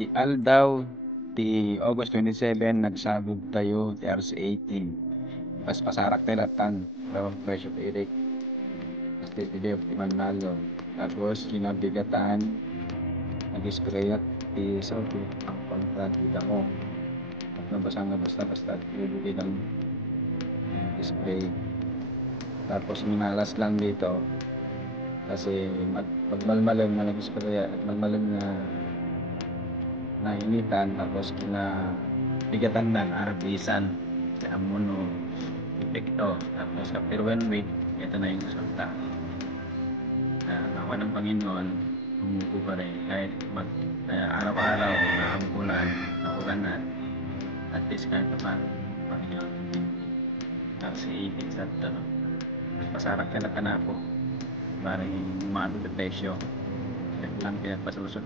Ti aldaw ti August 27 nagsabog tayo ti RC18. Pas pasarak tayo latan rawang presyo ti Eric. Pasti ti Deo ti Manalo. Tapos kinabigatan nag-sprayak ti Saudi ang kontra ti damo. At nabasa nga basta-basta ti lang spray. Tapos minalas lang dito kasi magmalmalang na nag-spray at malmalang na nainitan tapos bigatan ng arabisan sa amono epekto tapos after 1 week ito na yung resulta nakuha ng Panginoon umupo pa rin kahit araw-araw nakabulan nakulanan at least kahit pa Panginoon si itin sa pasarak talaga na ako parang umaano sa presyo lang pinagpasulusot